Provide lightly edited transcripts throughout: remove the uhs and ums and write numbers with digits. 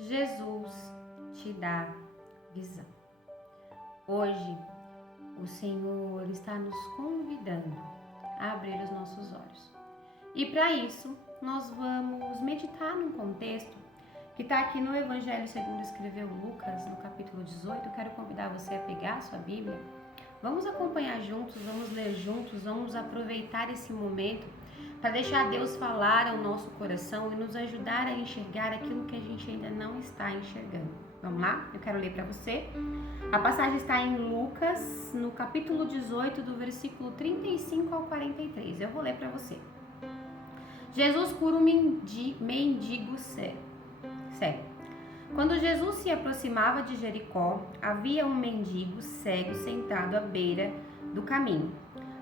Jesus te dá visão. Hoje, o Senhor está nos convidando a abrir os nossos olhos. E para isso, nós vamos meditar num contexto que está aqui no Evangelho segundo escreveu Lucas, no capítulo 18. Eu quero convidar você a pegar a sua Bíblia. Vamos acompanhar juntos, vamos ler juntos, vamos aproveitar esse momento para deixar Deus falar ao nosso coração e nos ajudar a enxergar aquilo que a gente ainda não está enxergando. Vamos lá? Eu quero ler para você. A passagem está em Lucas, no capítulo 18, do versículo 35 ao 43. Eu vou ler para você. Jesus cura um mendigo cego. Quando Jesus se aproximava de Jericó, havia um mendigo cego sentado à beira do caminho.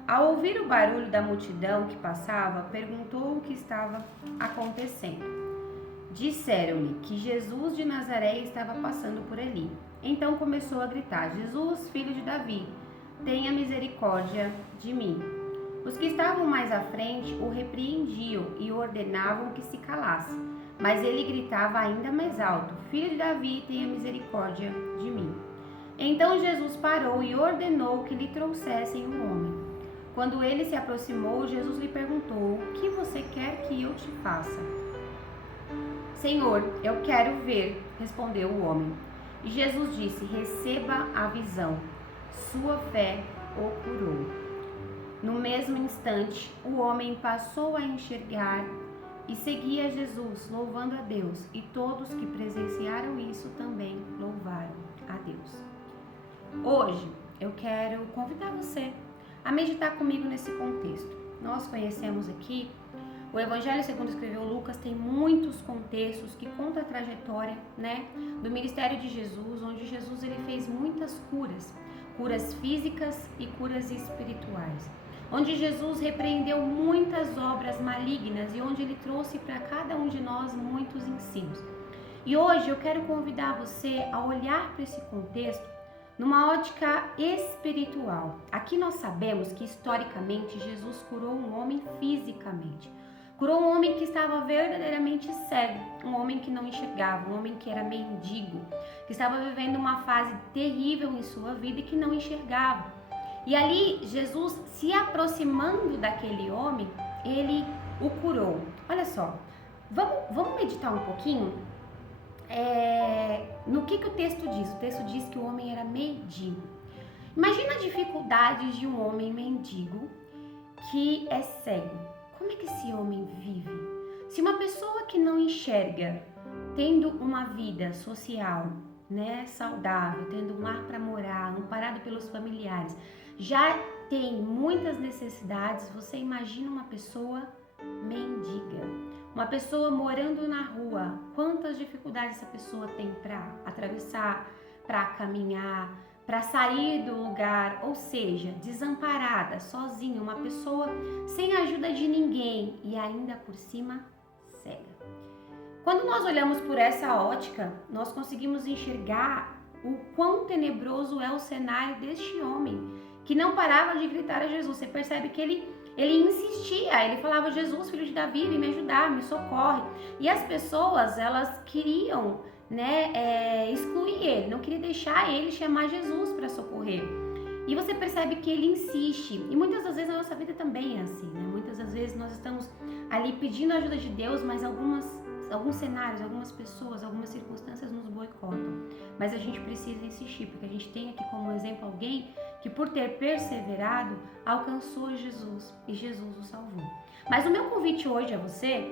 Ao ouvir o barulho da multidão que passava, perguntou o que estava acontecendo. Disseram-lhe que Jesus de Nazaré estava passando por ali. Então começou a gritar: Jesus, filho de Davi, tenha misericórdia de mim. Os que estavam mais à frente o repreendiam e ordenavam que se calasse. Mas ele gritava ainda mais alto: Filho de Davi, tenha misericórdia de mim. Então Jesus parou e ordenou que lhe trouxessem um homem. Quando ele se aproximou, Jesus lhe perguntou: O que você quer que eu te faça? Senhor, eu quero ver, respondeu o homem. E Jesus disse: Receba a visão. Sua fé o curou. No mesmo instante, o homem passou a enxergar e seguia Jesus, louvando a Deus, e todos que presenciaram isso também louvaram a Deus. Hoje, eu quero convidar você a meditar comigo nesse contexto. Nós conhecemos aqui, o Evangelho segundo escreveu Lucas tem muitos contextos que contam a trajetória, do ministério de Jesus, onde Jesus ele fez muitas curas físicas e curas espirituais. Onde Jesus repreendeu muitas obras malignas e onde ele trouxe para cada um de nós muitos ensinos. E hoje eu quero convidar você a olhar para esse contexto numa ótica espiritual. Aqui nós sabemos que historicamente Jesus curou um homem fisicamente. Curou um homem que estava verdadeiramente cego, um homem que não enxergava, um homem que era mendigo, que estava vivendo uma fase terrível em sua vida e que não enxergava. E ali, Jesus, se aproximando daquele homem, ele o curou. Olha só, vamos meditar um pouquinho no que o texto diz. O texto diz que o homem era mendigo. Imagina a dificuldade de um homem mendigo que é cego. Como é que esse homem vive? Se uma pessoa que não enxerga, tendo uma vida social, saudável, tendo um lar para morar, amparado pelos familiares, já tem muitas necessidades, você imagina uma pessoa mendiga, uma pessoa morando na rua, quantas dificuldades essa pessoa tem para atravessar, para caminhar, para sair do lugar, ou seja, desamparada, sozinha, uma pessoa sem ajuda de ninguém e ainda por cima cega. Quando nós olhamos por essa ótica, nós conseguimos enxergar o quão tenebroso é o cenário deste homem, que não parava de gritar a Jesus. Você percebe que ele insistia, ele falava: Jesus, filho de Davi, vem me ajudar, me socorre. E as pessoas, elas queriam excluir ele, não queria deixar ele chamar Jesus para socorrer. E você percebe que ele insiste. E muitas das vezes a nossa vida também é assim, Muitas das vezes nós estamos ali pedindo a ajuda de Deus, mas alguns cenários, algumas pessoas, algumas circunstâncias nos boicotam. Mas a gente precisa insistir, porque a gente tem aqui como exemplo alguém que, por ter perseverado, alcançou Jesus e Jesus o salvou. Mas o meu convite hoje a você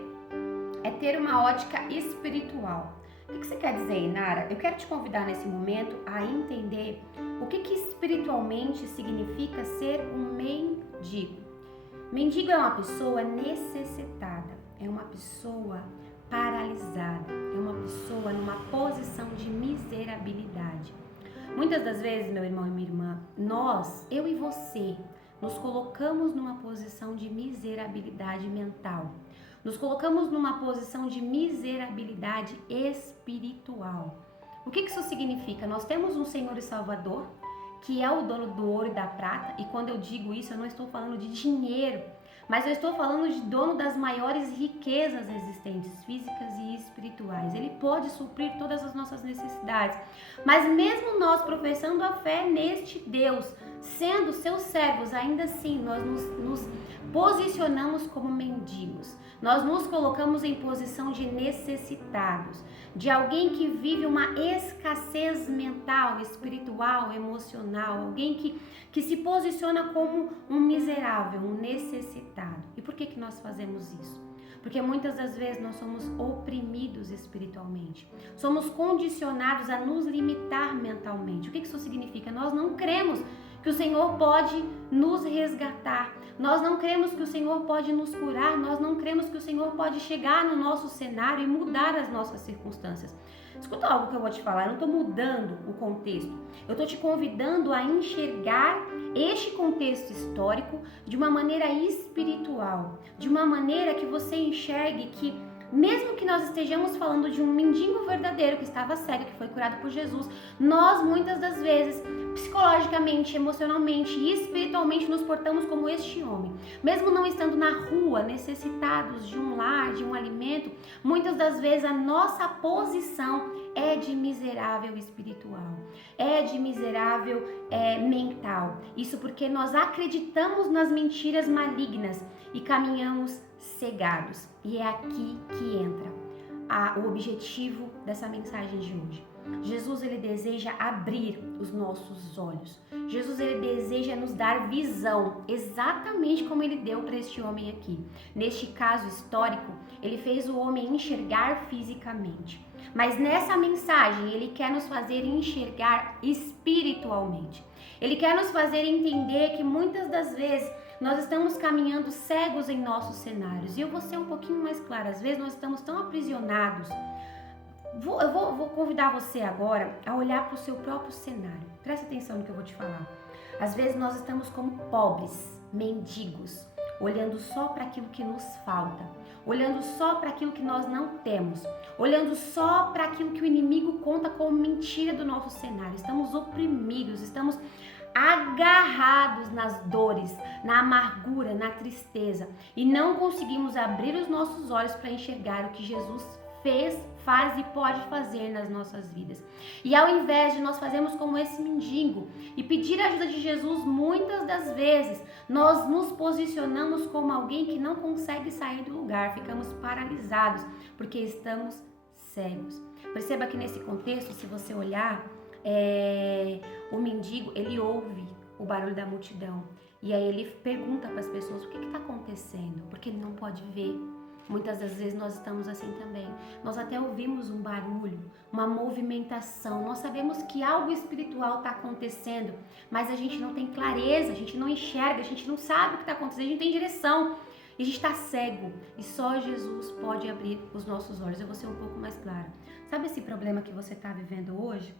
é ter uma ótica espiritual. O que você quer dizer, Inara? Eu quero te convidar nesse momento a entender o que espiritualmente significa ser um mendigo. Mendigo é uma pessoa necessitada, é uma pessoa paralisada, é uma pessoa numa posição de miserabilidade. Muitas das vezes, meu irmão e minha irmã, eu e você, nos colocamos numa posição de miserabilidade mental. Nos colocamos numa posição de miserabilidade espiritual. O que isso significa? Nós temos um Senhor e Salvador, que é o dono do ouro e da prata, e quando eu digo isso, eu não estou falando de dinheiro, mas eu estou falando de dono das maiores riquezas existentes, físicas e espirituais. Ele pode suprir todas as nossas necessidades. Mas mesmo nós professando a fé neste Deus, sendo seus servos, ainda assim nós nos posicionamos como mendigos. Nós nos colocamos em posição de necessitados, de alguém que vive uma escassez mental, espiritual, emocional, alguém que se posiciona como um miserável, um necessitado. E por que nós fazemos isso? Porque muitas das vezes nós somos oprimidos espiritualmente, somos condicionados a nos limitar mentalmente. O que isso significa? Nós não cremos que o Senhor pode nos resgatar, nós não cremos que o Senhor pode nos curar, nós não cremos que o Senhor pode chegar no nosso cenário e mudar as nossas circunstâncias. Escuta algo que eu vou te falar, eu não estou mudando o contexto, eu estou te convidando a enxergar este contexto histórico de uma maneira espiritual, de uma maneira que você enxergue que mesmo que nós estejamos falando de um mendigo verdadeiro que estava cego, que foi curado por Jesus, nós muitas das vezes, psicologicamente, emocionalmente e espiritualmente nos portamos como este homem. Mesmo não estando na rua, necessitados de um lar, de um alimento, muitas das vezes a nossa posição é de miserável espiritual, é de miserável mental. Isso porque nós acreditamos nas mentiras malignas e caminhamos cegados. E é aqui que entra o objetivo dessa mensagem de hoje. Jesus, ele deseja abrir os nossos olhos. Jesus, ele deseja nos dar visão, exatamente como ele deu para este homem aqui. Neste caso histórico, ele fez o homem enxergar fisicamente. Mas nessa mensagem, ele quer nos fazer enxergar espiritualmente. Ele quer nos fazer entender que muitas das vezes nós estamos caminhando cegos em nossos cenários. E eu vou ser um pouquinho mais clara. Às vezes nós estamos tão aprisionados. Eu vou convidar você agora a olhar para o seu próprio cenário. Presta atenção no que eu vou te falar. Às vezes nós estamos como pobres, mendigos, olhando só para aquilo que nos falta, olhando só para aquilo que nós não temos, olhando só para aquilo que o inimigo conta como mentira do nosso cenário. Estamos oprimidos, estamos agarrados nas dores, na amargura, na tristeza e não conseguimos abrir os nossos olhos para enxergar o que Jesus fez, faz e pode fazer nas nossas vidas. E ao invés de nós fazermos como esse mendigo e pedir a ajuda de Jesus, muitas das vezes nós nos posicionamos como alguém que não consegue sair do lugar, ficamos paralisados porque estamos cegos. Perceba que nesse contexto, se você olhar, o mendigo, ele ouve o barulho da multidão e aí ele pergunta para as pessoas o que está acontecendo, porque ele não pode ver. Muitas das vezes nós estamos assim também. Nós até ouvimos um barulho, uma movimentação, nós sabemos que algo espiritual está acontecendo, mas a gente não tem clareza, a gente não enxerga, a gente não sabe o que está acontecendo, a gente não tem direção e a gente está cego e só Jesus pode abrir os nossos olhos. Eu vou ser um pouco mais clara. Sabe esse problema que você está vivendo hoje?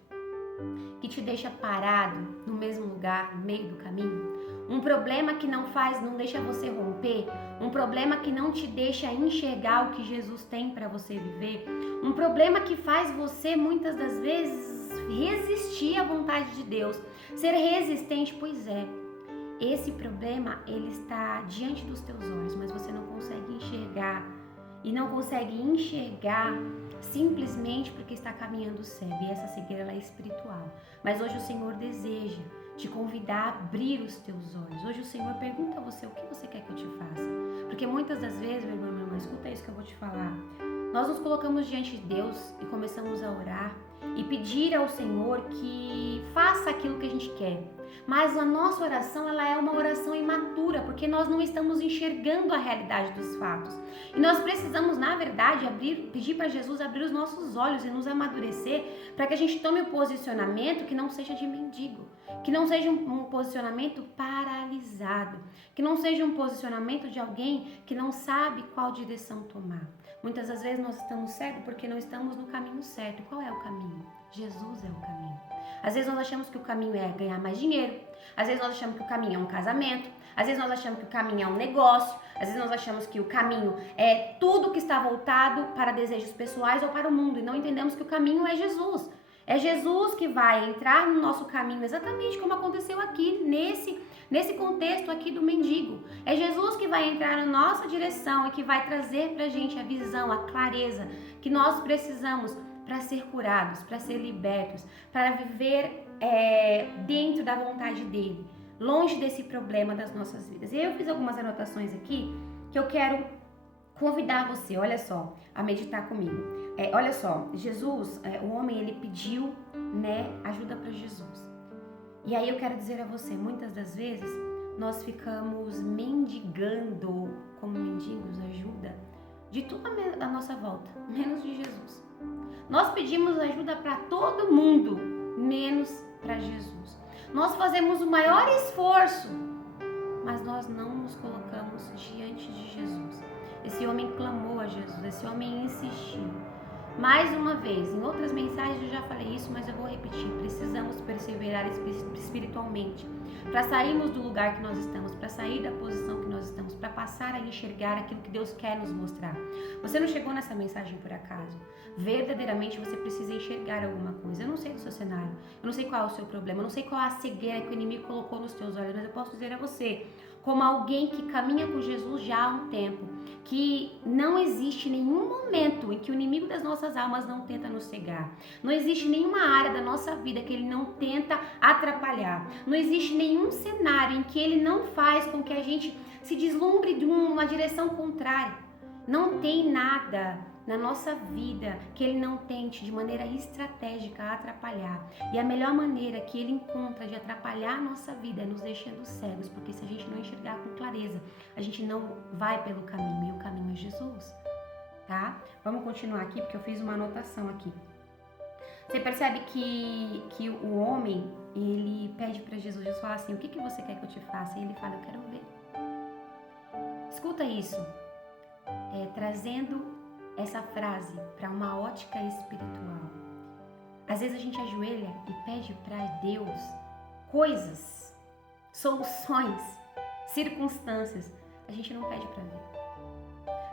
Que te deixa parado no mesmo lugar, no meio do caminho? Um problema que não deixa você romper, um problema que não te deixa enxergar o que Jesus tem para você viver, um problema que faz você muitas das vezes resistir à vontade de Deus, ser resistente. Pois é, esse problema ele está diante dos teus olhos, mas você não consegue enxergar e não consegue enxergar simplesmente porque está caminhando cego, e essa cegueira ela é espiritual. Mas hoje o Senhor deseja te convidar a abrir os teus olhos. Hoje o Senhor pergunta a você o que você quer que eu te faça. Porque muitas das vezes, meu irmão, minha irmã, escuta isso que eu vou te falar. Nós nos colocamos diante de Deus e começamos a orar e pedir ao Senhor que faça aquilo que a gente quer. Mas a nossa oração, ela é uma oração imatura, porque nós não estamos enxergando a realidade dos fatos. E nós precisamos, na verdade, pedir para Jesus abrir os nossos olhos e nos amadurecer para que a gente tome um posicionamento que não seja de mendigo, que não seja um posicionamento paralisado, que não seja um posicionamento de alguém que não sabe qual direção tomar. Muitas das vezes nós estamos cegos porque não estamos no caminho certo. Qual é o caminho? Jesus é o caminho. Às vezes nós achamos que o caminho é ganhar mais dinheiro, às vezes nós achamos que o caminho é um casamento, às vezes nós achamos que o caminho é um negócio, às vezes nós achamos que o caminho é tudo que está voltado para desejos pessoais ou para o mundo e não entendemos que o caminho é Jesus. É Jesus que vai entrar no nosso caminho, exatamente como aconteceu aqui, nesse contexto aqui do mendigo. É Jesus que vai entrar na nossa direção e que vai trazer pra gente a visão, a clareza que nós precisamos para ser curados, para ser libertos, para viver dentro da vontade dele, longe desse problema das nossas vidas. E eu fiz algumas anotações aqui que eu quero convidar você, olha só, a meditar comigo. Olha só, Jesus, o homem, ele pediu, né, ajuda para Jesus. E aí eu quero dizer a você, muitas das vezes nós ficamos mendigando, como mendigos, ajuda de tudo à nossa volta, menos de Jesus. Nós pedimos ajuda para todo mundo, menos para Jesus. Nós fazemos o maior esforço, mas nós não nos colocamos diante de Jesus. Esse homem clamou a Jesus, esse homem insistiu. Mais uma vez, em outras mensagens eu já falei isso, mas eu vou repetir. Precisamos perseverar espiritualmente para sairmos do lugar que nós estamos, para sair da posição que nós estamos, para passar a enxergar aquilo que Deus quer nos mostrar. Você não chegou nessa mensagem por acaso. Verdadeiramente você precisa enxergar alguma coisa. Eu não sei do seu cenário, eu não sei qual é o seu problema, eu não sei qual é a cegueira que o inimigo colocou nos teus olhos, mas eu posso dizer a você, como alguém que caminha com Jesus já há um tempo, que não existe nenhum momento em que o inimigo das nossas almas não tenta nos cegar. Não existe nenhuma área da nossa vida que ele não tenta atrapalhar. Não existe nenhum cenário em que ele não faz com que a gente se deslumbre de uma direção contrária. Não tem nada na nossa vida que ele não tente de maneira estratégica atrapalhar. E a melhor maneira que ele encontra de atrapalhar a nossa vida é nos deixando cegos, porque se a gente não enxergar com clareza, a gente não vai pelo caminho, e o caminho é Jesus, tá? Vamos continuar aqui, porque eu fiz uma anotação aqui. Você percebe que o homem, ele pede para Jesus, Jesus fala assim, o que você quer que eu te faça? E ele fala, eu quero ver. Escuta isso, trazendo essa frase para uma ótica espiritual. Às vezes a gente ajoelha e pede para Deus coisas, soluções, circunstâncias. A gente não pede para ver.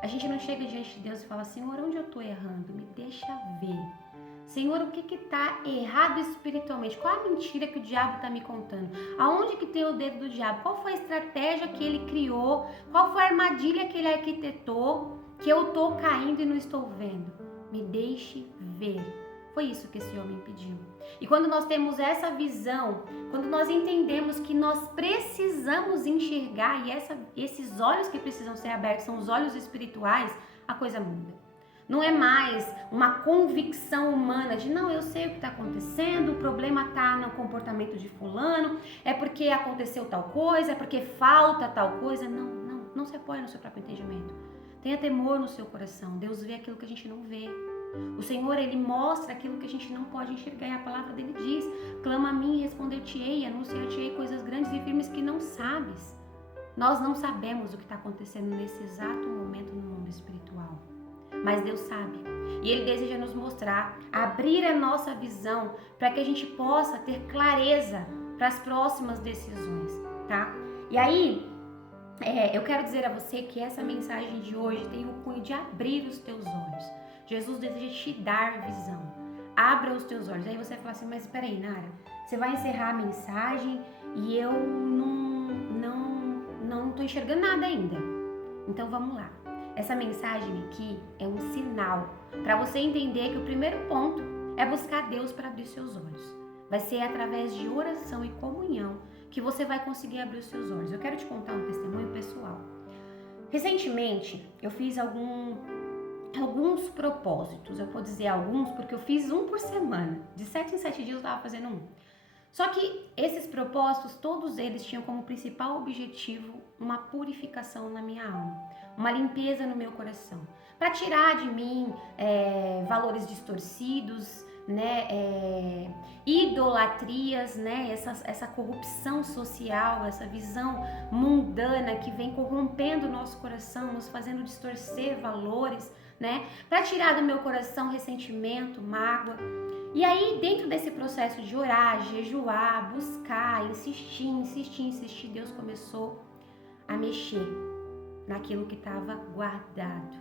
A gente não chega diante de Deus e fala, Senhor, onde eu estou errando? Me deixa ver. Senhor, o que está errado espiritualmente? Qual a mentira que o diabo está me contando? Aonde que tem o dedo do diabo? Qual foi a estratégia que ele criou? Qual foi a armadilha que ele arquitetou? Que eu estou caindo e não estou vendo. Me deixe ver. Foi isso que esse homem pediu. E quando nós temos essa visão, quando nós entendemos que nós precisamos enxergar, e esses olhos que precisam ser abertos são os olhos espirituais, a coisa muda. Não é mais uma convicção humana de não, eu sei o que está acontecendo, o problema está no comportamento de fulano, é porque aconteceu tal coisa, é porque falta tal coisa. Não se apoia no seu próprio entendimento. Tenha temor no seu coração. Deus vê aquilo que a gente não vê. O Senhor, Ele mostra aquilo que a gente não pode enxergar. E a palavra dele diz, clama a mim e responder-te-ei, anunciar-te-ei coisas grandes e firmes que não sabes. Nós não sabemos o que está acontecendo nesse exato momento no mundo espiritual. Mas Deus sabe. E Ele deseja nos mostrar, abrir a nossa visão para que a gente possa ter clareza para as próximas decisões, tá? E aí, eu quero dizer a você que essa mensagem de hoje tem o cunho de abrir os teus olhos. Jesus deseja te dar visão. Abra os teus olhos. Aí você vai falar assim, mas espera aí, Nara, você vai encerrar a mensagem e eu não tô enxergando nada ainda. Então vamos lá. Essa mensagem aqui é um sinal para você entender que o primeiro ponto é buscar Deus para abrir seus olhos. Vai ser através de oração e comunhão que você vai conseguir abrir os seus olhos. Eu quero te contar um testemunho pessoal. Recentemente, eu fiz alguns propósitos. Eu vou dizer alguns porque eu fiz um por semana. De 7 em 7 dias eu estava fazendo um. Só que esses propósitos, todos eles tinham como principal objetivo uma purificação na minha alma, uma limpeza no meu coração, para tirar de mim valores distorcidos, né, idolatrias, né, essa corrupção social, essa visão mundana que vem corrompendo o nosso coração, nos fazendo distorcer valores, né, para tirar do meu coração ressentimento, mágoa. E aí, dentro desse processo de orar, jejuar, buscar, insistir, Deus começou a mexer naquilo que estava guardado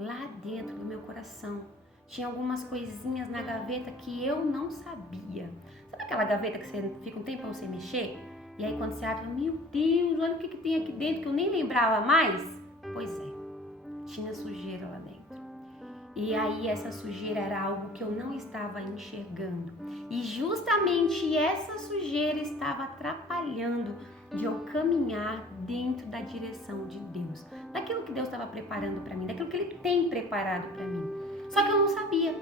lá dentro do meu coração. Tinha algumas coisinhas na gaveta que eu não sabia. Sabe aquela gaveta que você fica um tempão sem mexer? E aí quando você abre, meu Deus, olha o que tem aqui dentro que eu nem lembrava mais. Pois é, tinha sujeira lá dentro. E aí essa sujeira era algo que eu não estava enxergando. E justamente essa sujeira estava atrapalhando de eu caminhar dentro da direção de Deus, daquilo que Deus estava preparando para mim, daquilo que Ele tem preparado para mim. Só que eu não sabia.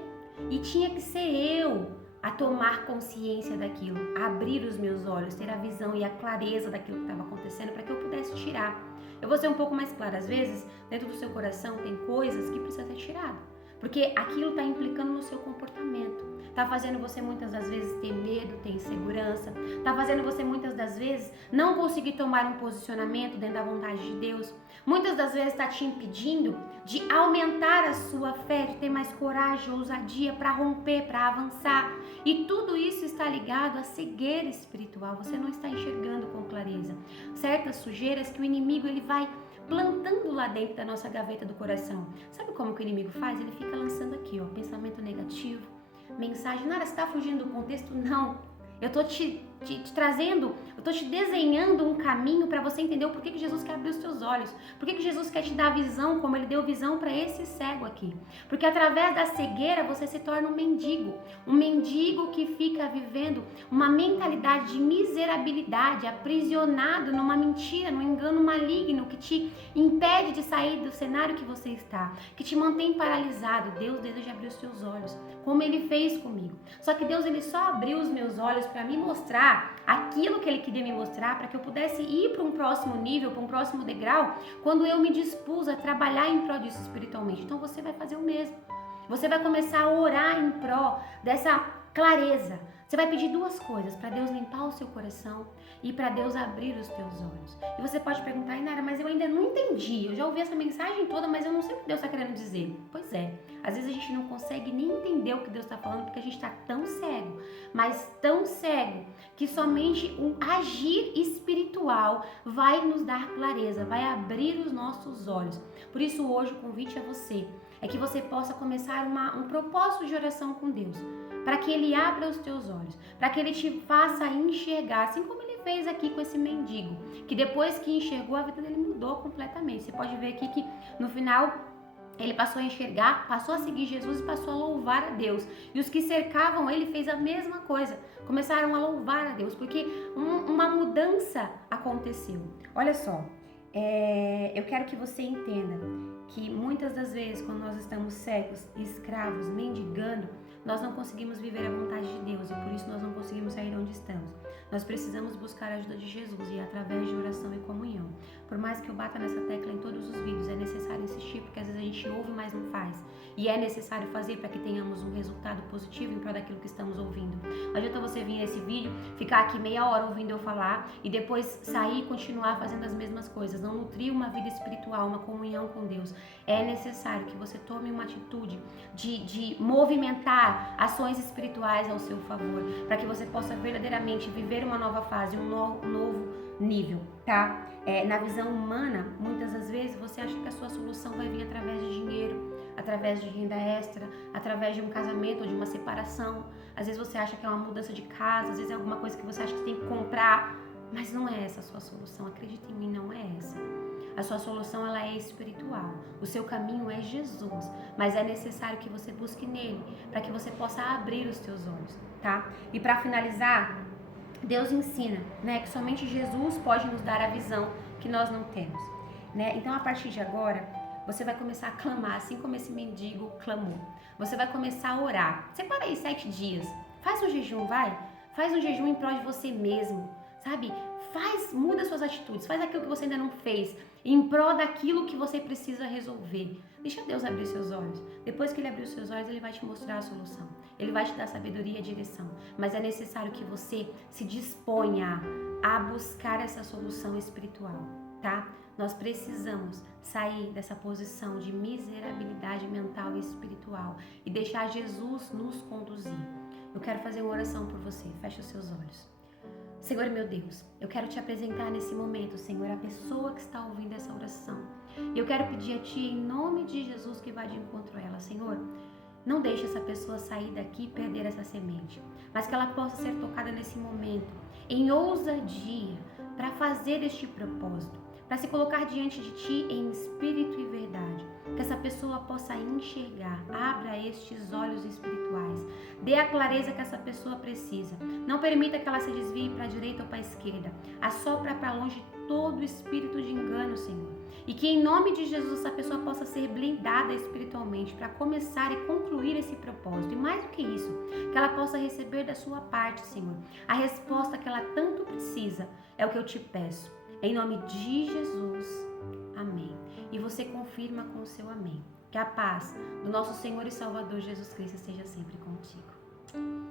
E tinha que ser eu a tomar consciência daquilo, a abrir os meus olhos, ter a visão e a clareza daquilo que estava acontecendo para que eu pudesse tirar. Eu vou ser um pouco mais clara. Às vezes, dentro do seu coração tem coisas que precisam ser tiradas, porque aquilo está implicando no seu comportamento. Está fazendo você muitas das vezes ter medo, ter insegurança. Está fazendo você muitas das vezes não conseguir tomar um posicionamento dentro da vontade de Deus. Muitas das vezes está te impedindo de aumentar a sua fé, de ter mais coragem, ousadia para romper, para avançar. E tudo isso está ligado à cegueira espiritual. Você não está enxergando com clareza certas sujeiras que o inimigo ele vai plantando lá dentro da nossa gaveta do coração. Sabe como que o inimigo faz? Ele fica lançando aqui, ó, pensamento negativo, mensagem. Nara, você está fugindo do contexto? Não. Eu tô te trazendo, eu tô te desenhando um caminho para você entender o porquê que Jesus quer abrir os seus olhos. Porquê que Jesus quer te dar visão, como Ele deu visão para esse cego aqui. Porque através da cegueira você se torna um mendigo. Um mendigo que fica vivendo uma mentalidade de miserabilidade, aprisionado numa mentira, num engano maligno que te impede de sair do cenário que você está, que te mantém paralisado. Deus deseja abrir os seus olhos, como Ele fez comigo. Só que Deus, Ele só abriu os meus olhos para me mostrar aquilo que Ele queria me mostrar, para que eu pudesse ir para um próximo nível, para um próximo degrau, quando eu me dispus a trabalhar em prol disso espiritualmente. Então você vai fazer o mesmo. Você vai começar a orar em prol dessa clareza. Você vai pedir duas coisas, para Deus limpar o seu coração e para Deus abrir os teus olhos. E você pode perguntar, Inara, mas eu ainda não entendi. Eu já ouvi essa mensagem toda, mas eu não sei o que Deus está querendo dizer. Pois é, às vezes a gente não consegue nem entender o que Deus está falando porque a gente está tão cego, mas tão cego, que somente um agir espiritual vai nos dar clareza, vai abrir os nossos olhos. Por isso hoje o convite a você é que você possa começar um propósito de oração com Deus, para que Ele abra os teus olhos, para que Ele te faça enxergar, assim como Ele fez aqui com esse mendigo, que depois que enxergou, a vida dele mudou completamente. Você pode ver aqui que no final ele passou a enxergar, passou a seguir Jesus e passou a louvar a Deus. E os que cercavam ele fez a mesma coisa, começaram a louvar a Deus, porque uma mudança aconteceu. Olha só, eu quero que você entenda que muitas das vezes, quando nós estamos cegos, escravos, mendigando, nós não conseguimos viver a vontade de Deus e por isso nós não conseguimos sair de onde estamos. Nós precisamos buscar a ajuda de Jesus e através de oração e comunhão. Por mais que eu bata nessa tecla em todos os vídeos, é necessário insistir, porque às vezes a gente ouve, mas não faz. E é necessário fazer para que tenhamos um resultado positivo em prol daquilo que estamos ouvindo. Não adianta você vir nesse vídeo, ficar aqui meia hora ouvindo eu falar e depois sair e continuar fazendo as mesmas coisas. Não nutrir uma vida espiritual, uma comunhão com Deus. É necessário que você tome uma atitude de movimentar ações espirituais ao seu favor, para que você possa verdadeiramente viver uma nova fase, um novo nível, tá? Na visão humana, muitas das vezes você acha que a sua solução vai vir através de dinheiro, através de renda extra, através de um casamento ou de uma separação. Às vezes você acha que é uma mudança de casa, às vezes é alguma coisa que você acha que tem que comprar, mas não é essa a sua solução. Acredite em mim, não é essa. A sua solução ela é espiritual. O seu caminho é Jesus, mas é necessário que você busque nele para que você possa abrir os teus olhos, tá? E para finalizar, Deus ensina, né, que somente Jesus pode nos dar a visão que nós não temos, né? Então a partir de agora você vai começar a clamar, assim como esse mendigo clamou. Você vai começar a orar. Separa aí 7 dias. Faz um jejum, vai. Faz um jejum em prol de você mesmo, sabe? Muda suas atitudes, faz aquilo que você ainda não fez, em prol daquilo que você precisa resolver. Deixa Deus abrir seus olhos. Depois que Ele abrir os seus olhos, Ele vai te mostrar a solução. Ele vai te dar sabedoria e direção. Mas é necessário que você se disponha a buscar essa solução espiritual, tá? Nós precisamos sair dessa posição de miserabilidade mental e espiritual e deixar Jesus nos conduzir. Eu quero fazer uma oração por você. Feche os seus olhos. Senhor, meu Deus, eu quero te apresentar nesse momento, Senhor, a pessoa que está ouvindo essa oração. E eu quero pedir a Ti, em nome de Jesus, que vá de encontro a ela. Senhor, não deixe essa pessoa sair daqui e perder essa semente, mas que ela possa ser tocada nesse momento, em ousadia, para fazer este propósito, para se colocar diante de ti em espírito e verdade. Que essa pessoa possa enxergar, abra estes olhos espirituais, dê a clareza que essa pessoa precisa. Não permita que ela se desvie para a direita ou para a esquerda. Assopra para longe todo espírito de engano, Senhor. E que em nome de Jesus essa pessoa possa ser blindada espiritualmente para começar e concluir esse propósito. E mais do que isso, que ela possa receber da sua parte, Senhor, a resposta que ela tanto precisa. É o que eu te peço. Em nome de Jesus. Amém. E você confirma com o seu amém. Que a paz do nosso Senhor e Salvador Jesus Cristo esteja sempre contigo.